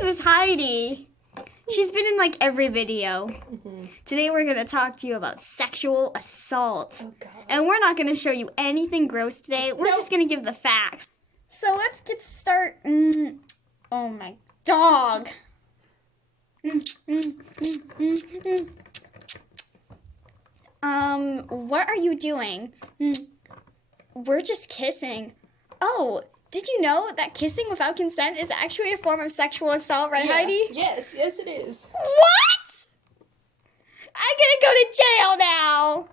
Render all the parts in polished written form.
this is Heidi. She's been in like every video. Today we're going to talk to you about sexual assault. Oh, God. And we're not going to show you anything gross today. We're just going to give the facts. So let's get started. Oh my dog. What are you doing? We're just kissing. Oh, did you know that kissing without consent is actually a form of sexual assault, right, Heidi? Yes, it is. What? I'm gonna go to jail now.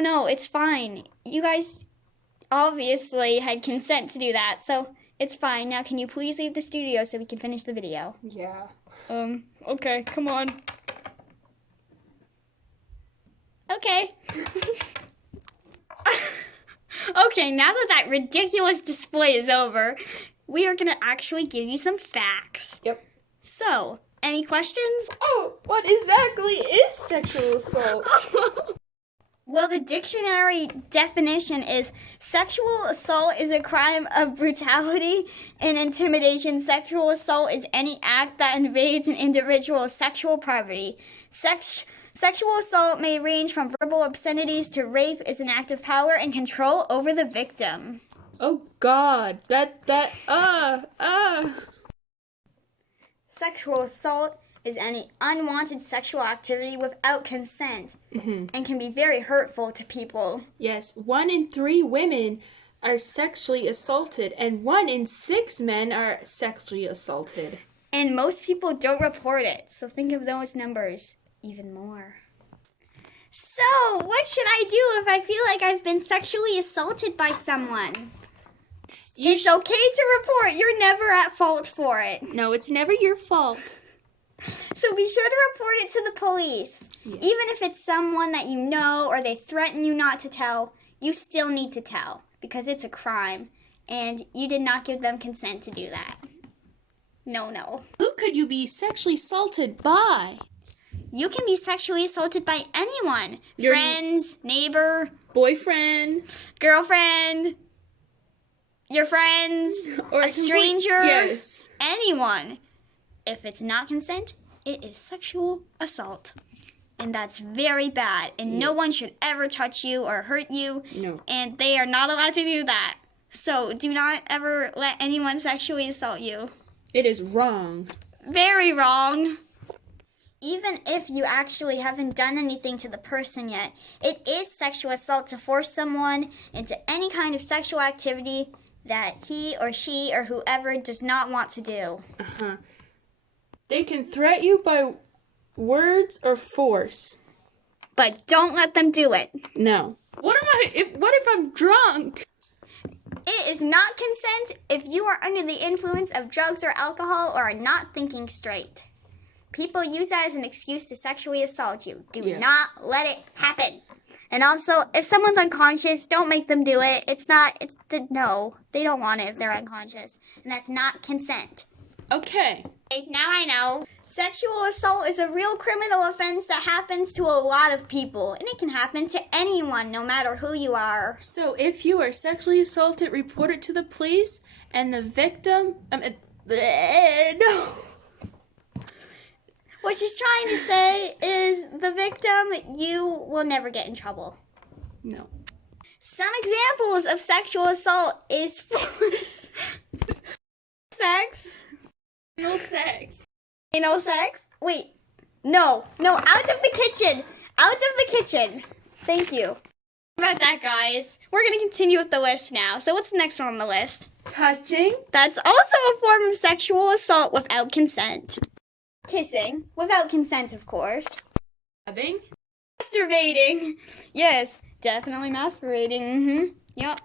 No, it's fine. You guys obviously had consent to do that, so it's fine. Now, can you please leave the studio so we can finish the video? Yeah. Okay, come on. Okay. Okay, now that ridiculous display is over, we are going to actually give you some facts. Yep. So, any questions? Oh, what exactly is sexual assault? Well, the dictionary definition is sexual assault is a crime of brutality and intimidation. Sexual assault is any act that invades an individual's sexual property. Sexual assault may range from verbal obscenities to rape is an act of power and control over the victim. Oh, God. Sexual assault is any unwanted sexual activity without consent and can be very hurtful to people. Yes, 1 in 3 women are sexually assaulted, and 1 in 6 men are sexually assaulted. And most people don't report it, so think of those numbers even more. So, what should I do if I feel like I've been sexually assaulted by someone? It's okay to report. You're never at fault for it. No, it's never your fault. So be sure to report it to the police. Yeah. Even if it's someone that you know or they threaten you not to tell, you still need to tell because it's a crime and you did not give them consent to do that. No. Who could you be sexually assaulted by? You can be sexually assaulted by anyone. Your Friends, neighbor, boyfriend, girlfriend, your friends, or a stranger, yes. anyone. If it's not consent, it is sexual assault. And that's very bad. And no one should ever touch you or hurt you. No. And they are not allowed to do that. So do not ever let anyone sexually assault you. It is wrong. Very wrong. Even if you actually haven't done anything to the person yet, it is sexual assault to force someone into any kind of sexual activity that he or she or whoever does not want to do. They can threaten you by words or force. But don't let them do it. No. What if I'm drunk? It is not consent if you are under the influence of drugs or alcohol or are not thinking straight. People use that as an excuse to sexually assault you. Do not let it happen. And also, if someone's unconscious, don't make them do it. No, they don't want it if they're unconscious. And that's not consent. Okay. Now I know. Sexual assault is a real criminal offense that happens to a lot of people. And it can happen to anyone, no matter who you are. So if you are sexually assaulted, report it to the police and the victim... no. What she's trying to say is the victim, you will never get in trouble. No. Some examples of sexual assault is force. Sex. Anal sex. Anal sex? Wait. No, out of the kitchen. Out of the kitchen. Thank you. About that, guys. We're going to continue with the list now. So what's the next one on the list? Touching. That's also a form of sexual assault without consent. Kissing, without consent, of course. Stabbing. Masturbating. Yes, definitely masturbating. Yep.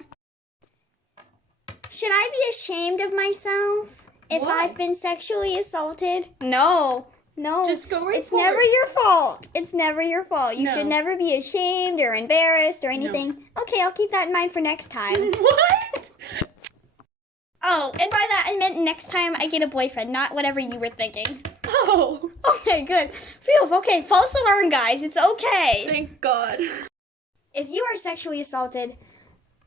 Should I be ashamed of myself if Why? I've been sexually assaulted? No. Just go report. It's never your fault. It's never your fault. You No. should never be ashamed or embarrassed or anything. No. Okay, I'll keep that in mind for next time. What? Oh, and by that I meant next time I get a boyfriend, not whatever you were thinking. Oh. Okay, good. Phew, okay, false alarm, guys. It's okay. Thank God. If you are sexually assaulted,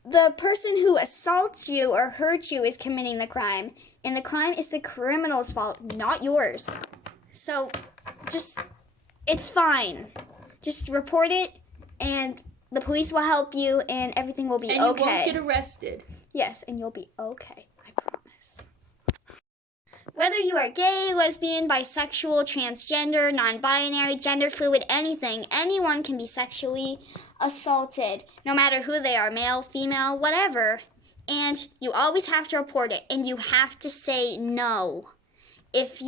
the person who assaults you or hurts you is committing the crime, and the crime is the criminal's fault, not yours. So it's fine. Just report it, and the police will help you, and everything will be okay. And you won't get arrested. Yes, and you'll be okay. I promise. Whether you are gay, lesbian, bisexual, transgender, non-binary, gender fluid, anything, anyone can be sexually assaulted, no matter who they are, male, female, whatever. And you always have to report it, and you have to say no. If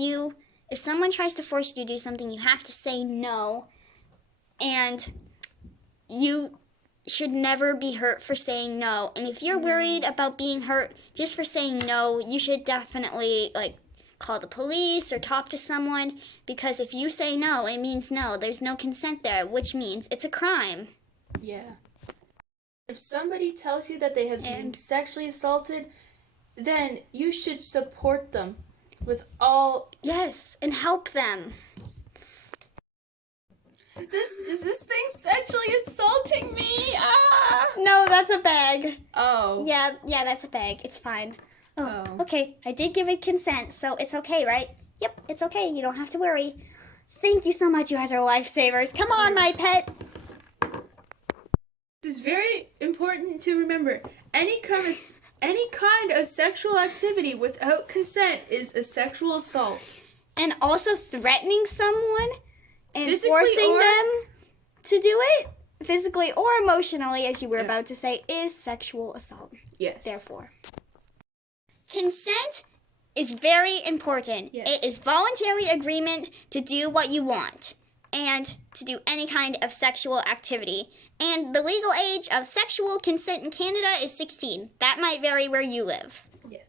someone tries to force you to do something, you have to say no. And you should never be hurt for saying no. And if you're worried about being hurt just for saying no, you should definitely call the police or talk to someone, because if you say no, it means no. There's no consent there, which means it's a crime. Yeah. If somebody tells you that they have been sexually assaulted, then you should support them with all... Yes, and help them. Is this thing sexually assaulting me? Ah! No, that's a bag. Oh. Yeah, that's a bag. It's fine. Oh, okay. I did give it consent, so it's okay, right? Yep, it's okay. You don't have to worry. Thank you so much. You guys are lifesavers. Come on, my pet. This is very important to remember. Any kind of sexual activity without consent is a sexual assault. And also threatening someone and Physically forcing them to do it, physically or emotionally, as you were about to say, is sexual assault. Yes. Therefore, consent is very important. Yes. It is voluntary agreement to do what you want and to do any kind of sexual activity. And the legal age of sexual consent in Canada is 16. That might vary where you live. Yes.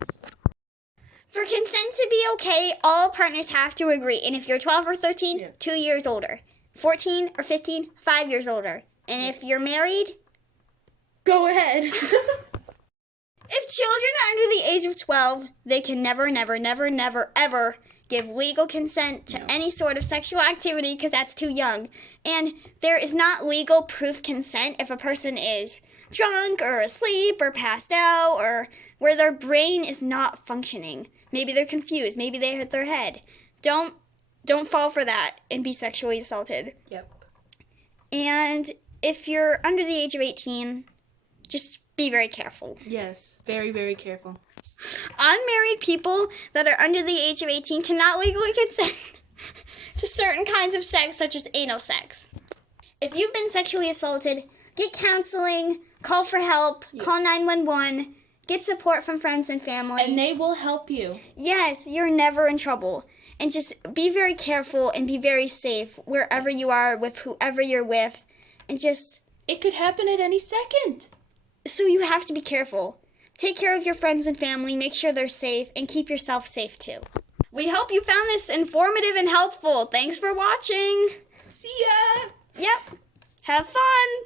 For consent to be okay, all partners have to agree. And if you're 12 or 13, 2 years older. 14 or 15, 5 years older. And if you're married, go ahead. If children are under the age of 12, they can never, ever give legal consent to any sort of sexual activity, because that's too young. And there is not legal proof consent if a person is drunk or asleep or passed out or where their brain is not functioning. Maybe they're confused. Maybe they hit their head. Don't fall for that and be sexually assaulted. Yep. And if you're under the age of 18, just be very careful. Yes, very, very careful. Unmarried people that are under the age of 18 cannot legally consent to certain kinds of sex, such as anal sex. If you've been sexually assaulted, get counseling, call for help, call 911, get support from friends and family. And they will help you. Yes, you're never in trouble. And just be very careful and be very safe wherever you are with whoever you're with. And just... It could happen at any second. So you have to be careful. Take care of your friends and family, make sure they're safe, and keep yourself safe too. We hope you found this informative and helpful. Thanks for watching. See ya. Yep. Have fun.